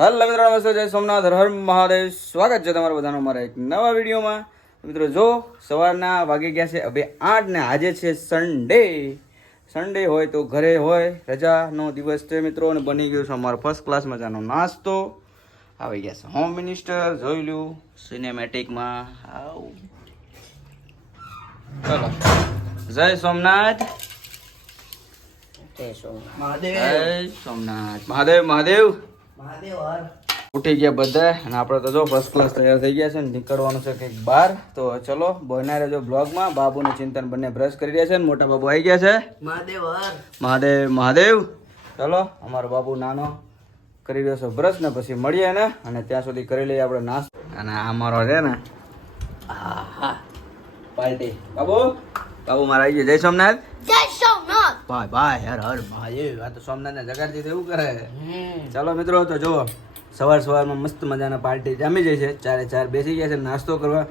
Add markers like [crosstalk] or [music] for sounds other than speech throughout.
હાલો મિત્રો નમસ્તે જય સોમનાથ હર મહાદેવ. સ્વાગત છે તમારા બધાનો મારા એક નવા વિડીયોમાં. મિત્રો જો સવારના વાગે ગયા છે હવે આઠ ને આજે છે સન્ડે સન્ડે હોય તો ઘરે હોય રજાનો દિવસ છે મિત્રો અને બની ગયો છે અમારો ફર્સ્ટ ક્લાસ મજાનો નાસ્તો. આવી ગયા છે હોમ મિનિસ્ટર જોઈ લ્યું સિનેમેટિકમાં આવ. ચલો. જય સોમનાથ. જય સોમનાથ. મહાદેવ મહાદેવ. ઉઠી ગયા બધા અને આપણે તો જો ફર્સ્ટ ક્લાસ તૈયાર થઈ ગયા છે ને નીકળવાનું છે કંઈક બહાર. તો ચલો બોયના રહેજો બ્લોગમાં બાબુ ને ચિંતન બંને બ્રશ કરી રહ્યા છે ને મોટા બાબુ આવી ગયા છે. મહાદેવ મહાદેવ ચલો અમારો બાબુ નાનો કરી રહ્યો છે બ્રશ ને પછી મળીએ ને અને ત્યાં સુધી કરી લઈએ આપણે નાશ અને આ અમારો છે ને આહા, પાર્ટી. બાબુ બાબુ મારા આવી ગયા. જય સોમનાથ. ભાઈ ભાઈ હર હર મહાદેવ. આ તો સોમનાથ ને જગાડતી એવું કરે. ચાલો મિત્રો તો જુઓ સવાર સવારમાં મસ્ત મજાના પાર્ટી જામી જાય છે. ચારે ચાર બેસી ગયા છે નાસ્તો કરવા.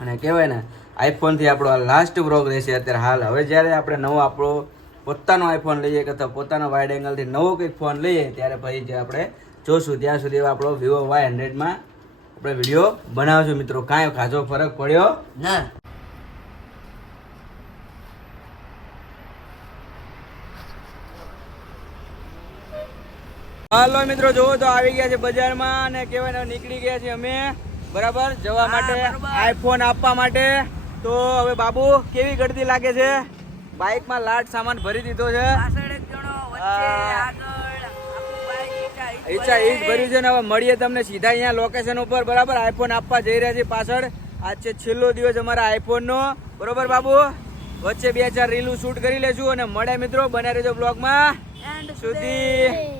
અને કહેવાય ને આઈફોનથી આપણો આ લાસ્ટ વ્લોગ રહેશે અત્યારે હાલ. હવે જ્યારે આપણે નવો આપણો પોતાનો આઈફોન લઈએ કે અથવા પોતાનો વાઇડ એંગલથી નવો કંઈક ફોન લઈએ ત્યારે પછી જે આપણે જોશું ત્યાં સુધી આપણો વિવો વાય હંડ્રેડમાં આપણે વીડિયો બનાવશું. મિત્રો કાંઈ ખાસો ફરક પડ્યો ના. હાલો મિત્રો જોવો તો આવી ગયા છે બજારમાં અને કહેવાય ને નીકળી ગયા છે અમે. બરાબર? જવા માટે આઈફોન આપવા માટે. તો હવે બાબુ કેવી ગળતી લાગે છે? બાઇકમાં લાટ સામાન ભરી દીધો છે. ઈચ્છા ઈજ એ જ ભરી. ભર્યું છે ને હવે મળીએ તમને સીધા અહીંયા લોકેશન ઉપર. બરાબર? આઈફોન આપવા જઈ રહ્યા છે પાછળ. આજ છે છેલ્લો દિવસ અમારા આઈફોનનો બરોબર બાબુ? વચ્ચે બે ચાર રીલું શૂટ કરી લેશું અને મળે મિત્રો. બને રહેજો બ્લોગમાં સુધી.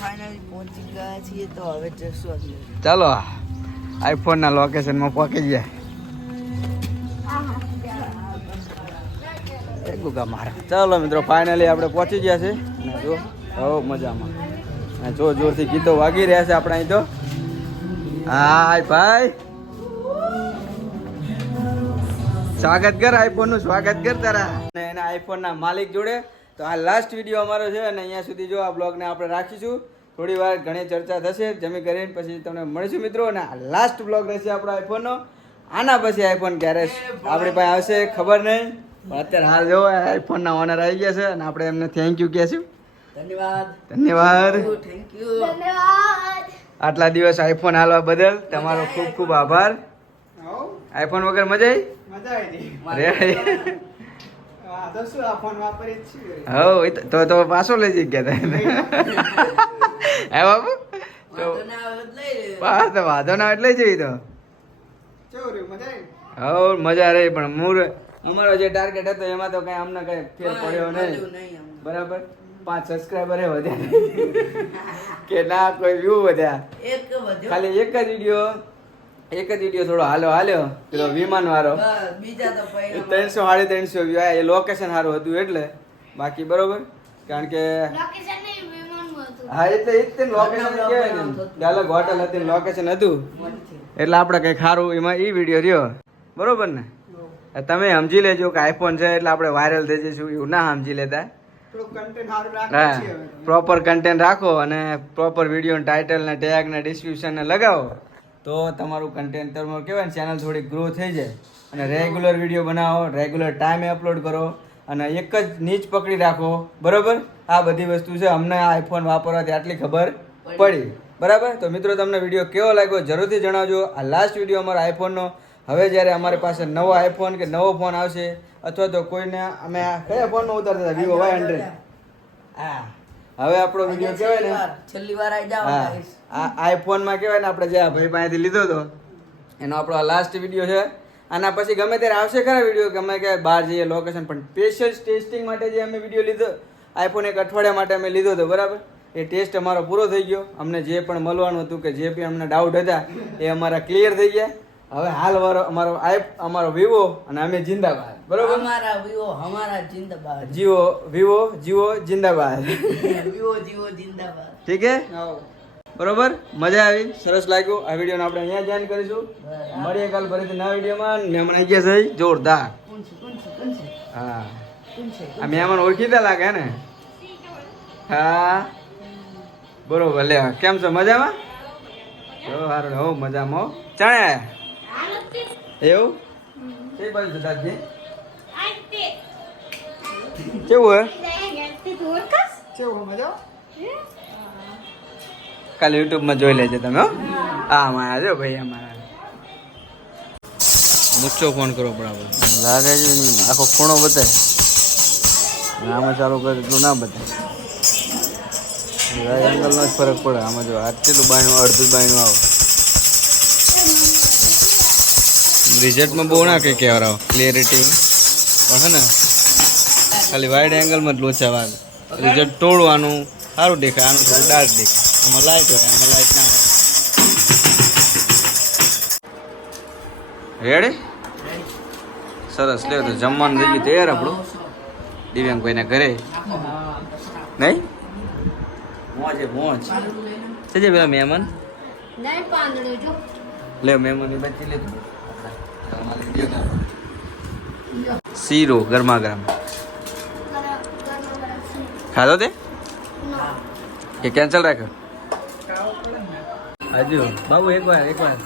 ફાઇનલી પહોંચી ગયા છીએ તો ચાલો આઈફોન ના લોકેશનમાં પહોંચી એ ગુગા મારા. ચાલો મિત્રો ફાઇનલી આપણે પહોંચી ગયા છે જો હો મજામાં. જો જોર જોરથી ગીતો વાગી રહ્યા છે આપણે અહીં તો. હાય ભાઈ. સ્વાગત કર આઈફોનનું સ્વાગત કર તારા. એના આઈફોન ના માલિક જોડે તો આ લાસ્ટ વીડિયો અમારો છે અને અહીંયા સુધી જો આ બ્લોગને આપણે રાખીશું. થોડી વાર ઘણી ચર્ચા થશે જમી કરીને પછી તમને મળીશું મિત્રો. અને આ લાસ્ટ બ્લોગ રહેશે આપણો આઈફોનનો આના પછી આઈફોન ક્યારે આપણી પાસે આવશે ખબર નહીં. અત્યારે હાલ જો આઈફોનના ઓનર આવી ગયા છે અને આપણે એમને થેન્ક યુ કહેશું. ધન્યવાદ. ધન્યવાદ. થેન્ક યુ ધન્યવાદ. આટલા દિવસ આઈફોન હાલવા બદલ તમારો ખૂબ ખૂબ આભાર. આઈફોન વગર મજા આવી? રે હો તો- તો તો પાછો લઈ જઈ ગયા તા હે બાબુ? તો વાંધો ના બસ વાંધો એટલે જઈ તો હો મજા રહી પણ મૂર અમારો જે ટાર્ગેટ હતો એમાં તો કઈ અમને કઈ ફેર પડ્યો નહીં. નહીં બરાબર? પાંચ સબસ્ક્રાઈબર વધ્યા. કે ના કોઈ વ્યૂ વધ્યા. ખાલી એક જ વીડિયો એક જ વીડિયો થોડો હાલો હાલ્યો પેલો વિમાન વાળો બીજા તો ત્રણસો સાડી ત્રણસો વ્યૂ. એ લોકેશન સારું હતું એટલે. બાકી બરોબર? કારણ કે હા એટલે એ જ તે લોકેશન કહેવાય ને. કે અલગ હોટલ હતી લોકેશન હતું. એટલે આપણે કંઈક સારું એમાં એ વીડિયો રહ્યો. બરોબર ને? તમે સમજી લેજો કે આઈફોન છે એટલે આપણે વાયરલ થઈ જઈશું એવું ના સમજી લેતા. હા પ્રોપર કન્ટેન્ટ રાખો અને પ્રોપર વીડિયો ટાઇટલ ને ટેગ ને ડિસ્ક્રિપ્શન ને લગાવો. તો તમારું કન્ટેન્ટ તમારું કહેવાય ને ચેનલ થોડી ગ્રો થઈ જાય. અને રેગ્યુલર વીડિયો બનાવો રેગ્યુલર ટાઈમે અપલોડ કરો અને એક જ નીચ પકડી રાખો. બરાબર? આ બધી વસ્તુ છે અમને આઈફોન વાપરવાથી આટલી ખબર પડી. બરાબર? તો મિત્રો તમને વીડિયો કેવો લાગ્યો જરૂરથી જણાવજો. આ લાસ્ટ વીડિયો અમારા આઈફોનનો હવે જ્યારે અમારી પાસે નવો આઈફોન કે નવો ફોન આવશે અથવા તો કોઈને અમે આ કયા ફોનનો ઉતારતા હતા? વિવો વાય હંડ્રેડ હા હવે આપણો વીડિયો કહેવાય ને? છેલ્લી વાર આવી જાવ આ આઈફોનમાં કહેવાય ને આપણે જે આ ભાઈ પાસેથી લીધો હતો એનો આપણો લાસ્ટ વીડિયો છે. આના પછી ગમે ત્યારે આવશે ખરા વીડિયો ગમે કે બહાર જઈએ લોકેશન પણ સ્પેશિયલ ટેસ્ટિંગ માટે જે અમે વિડિયો લીધો આઈફોન એક અઠવાડિયા માટે અમે લીધો હતો બરાબર? એ ટેસ્ટ અમારો પૂરો થઈ ગયો. અમને જે પણ મળવાનું હતું કે જે પણ અમને ડાઉટ હતા એ અમારા ક્લિયર થઈ ગયા. હવે હાલ વારો અમારો આઈ અમારો વિવો અને અમે જિંદાબાદ. બરોબર? અમારા વિવો અમારા જિંદાબાદ. જીવો વિવો જીવો જિંદાબાદ. વિવો જીવો જિંદાબાદ. ઠીક હે? બરોબર? મજા આવી. સરસ લાગ્યું. આ વિડીયોને આપણે અહીંયા જોઈન કરીશું. મળીએ કાલ ફરીથી નવા વિડીયોમાં. મહેમાન આવી ગયા છે. જોરદાર. હા. આ મહેમાન ઓળખીતા લાગે ને? હા. બરોબર. લે કેમ છો? મજામાં? જો સારું હો મજામાં ચાણે એવું? કઈ બાજુ છે દાદજી? કેવું હે? કાલે યુટ્યુબમાં જોઈ લેજો તમે હો. હા મારા જો ભાઈ અમારા. મુચ્ચો ફોન કરો બરાબર લાગે છે આખો ખૂણો બતાય. અને આમાં ચાલુ કરે એટલું ના બતાય. એંગલનો જ ફરક પડે. આમાં જો આટલું બાયણું અડધું બાયણું આવે. રિઝલ્ટમાં બહુ ના કંઈ કહેવાય ક્લિયરિટી પણ હે ને ખાલી વાઇડ એંગલમાં જ લોચા વાગે રિઝલ્ટ તોડવાનું. સારું દેખાય આનું થોડું ડાર્ક દેખાય. આમાં લાઇટ હોય આમાં લાઇટ ના હોય. રેડી સરસ. લે તો જમવાનું થઈ ગયું તૈયાર આપણું. દિવ્યાંગ ભાઈને ઘરે. નહીં? મોજે મોજ. છે પેલા મહેમાન. લે મહેમાન બચી લે શીરો ગરમા ગરમ ખાધો તે કે કેન્સલ રાખ્યો હજુ બાબુ એક વાર એક વાર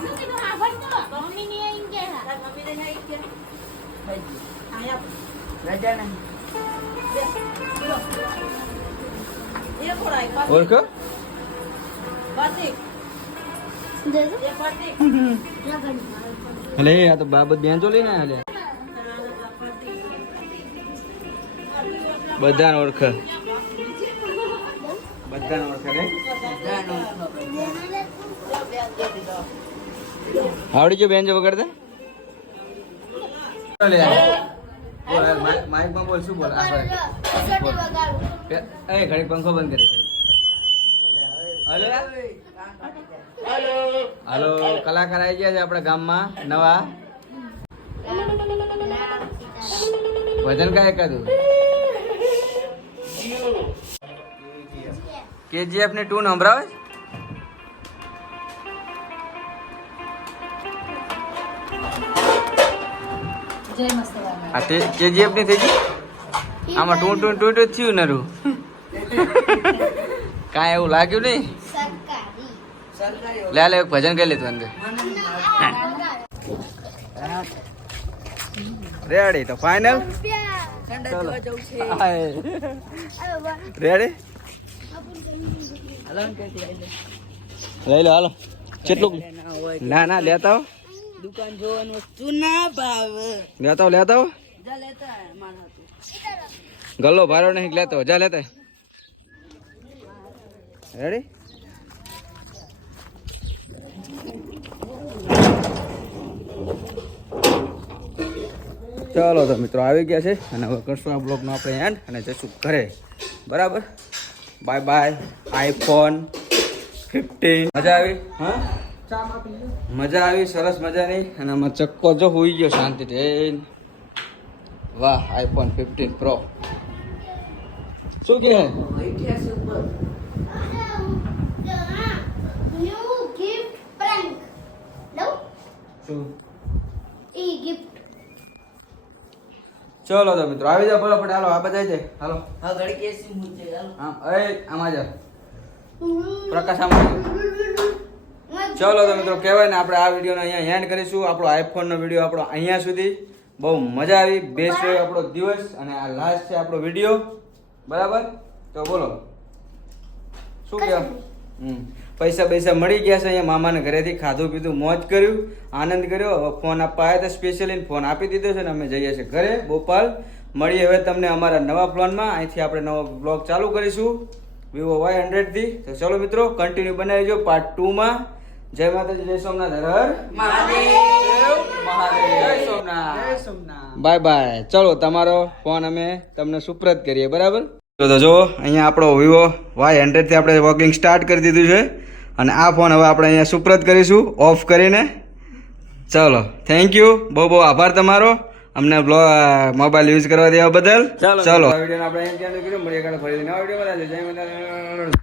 રજા નહીં ઓળખો એટલે આ તો બાબત બેંચો લઈને આવ્યા બધા ઓળખે. બધા ઓળખ આવડી જો વગાડતા? બોલ યાર, માઇક- માઇકમાં બોલ શું બોલ? એ ઘડીક પંખો બંધ કરી હલો હલો. કલાકાર આવી ગયા છે આપણા ગામમાં નવા. ભજન કાંઈ કરું કેજીએફની ટૂન સંભળાવે આ કેજીએફની થઈ ગઈ? આમાં ટૂન ટૂન ટૂન ટૂન થયું નરું [laughs] કાંઈ એવું લાગ્યું નહીં? લે લે એક ભજન કરી લીધું અંદર. રેડી તો ફાઈનલ રેડી લઈ લો હાલો. કેટલું? ના ના લેતા દુકાન જોવાનું વસ્તુ ના ભાવ. લેતા લેતા ગલ્લો ભારો નહીં લેતો. જા લેતા રેડી ચાલો તો મિત્રો આવી ગયા છે અને હવે કરશું આ બ્લોગનો આપણે એન્ડ અને જશું ઘરે. બરાબર? બાય બાય આઈફોન ફિફ્ટીન મજા આવી? હા? મજા આવી, સરસ મજાની. અને આમાં ચક્કો જો હોઈ ગયો શાંતિથી. વાહ આઈફોન ફિફ્ટીન પ્રો શું કહે? શું ઈ ગિફ્ટ ચલો તો મિત્રો આવી જાઓ ફટાફટ. હાલો આ બધા જાય. હાલો. હા ઘડી કેસી છે હાલો. આમ એ આમાં જા. પ્રકાશ આમાં ચલો તો મિત્રો કહેવાય ને આપણે આ વિડીયોને અહીંયા હેન્ડ કરીશું. આપણો આઈફોનનો વીડિયો આપણો અહીંયા સુધી. બહુ મજા આવી. બેસ્ટ રહ્યો આપણો દિવસ અને આ લાસ્ટ છે આપણો વીડિયો. બરાબર? તો બોલો. શું કહેવાય હમ. પૈસા પૈસા મળી ગયા છે. અહીંયા મામાને ઘરેથી ખાધું પીધું મોજ કર્યું આનંદ કર્યો. હવે ફોન આપવા આવ્યા હતા સ્પેશિયલી ફોન આપી દીધો છે ને અમે જઈએ છીએ ઘરે ભોપાલ મળીએ હવે તમને અમારા નવા પ્લાનમાં અહીંથી આપણે નવો બ્લોગ ચાલુ કરીશું. વિવો વાય હંડ્રેડથી તો ચલો મિત્રો કન્ટિન્યુ બનાવી જો પાર્ટ ટુમાં જય માતાજી જય સોમનાથ. હર હર. મહાદેવ મહાદેવ. જય સોમનાથ. બાય બાય ચલો તમારો ફોન અમે તમને સુપ્રત કરીએ બરાબર? તો તો જો અહીંયા આપણો વિવો વાય હંડ્રેડથી આપણે વોકિંગ સ્ટાર્ટ કરી દીધું છે. અને આ ફોન હવે આપણે અહીંયા સુપ્રત કરીશું ઓફ કરીને. ચલો થેન્ક યુ બહુ બહુ આભાર તમારો. અમને મોબાઈલ યુઝ કરવા દેવા બદલ. ચાલો. ચલો. આપણે એમ ક્યાં કર્યું મળીએ ફરી નવા વીડિયો જય માતા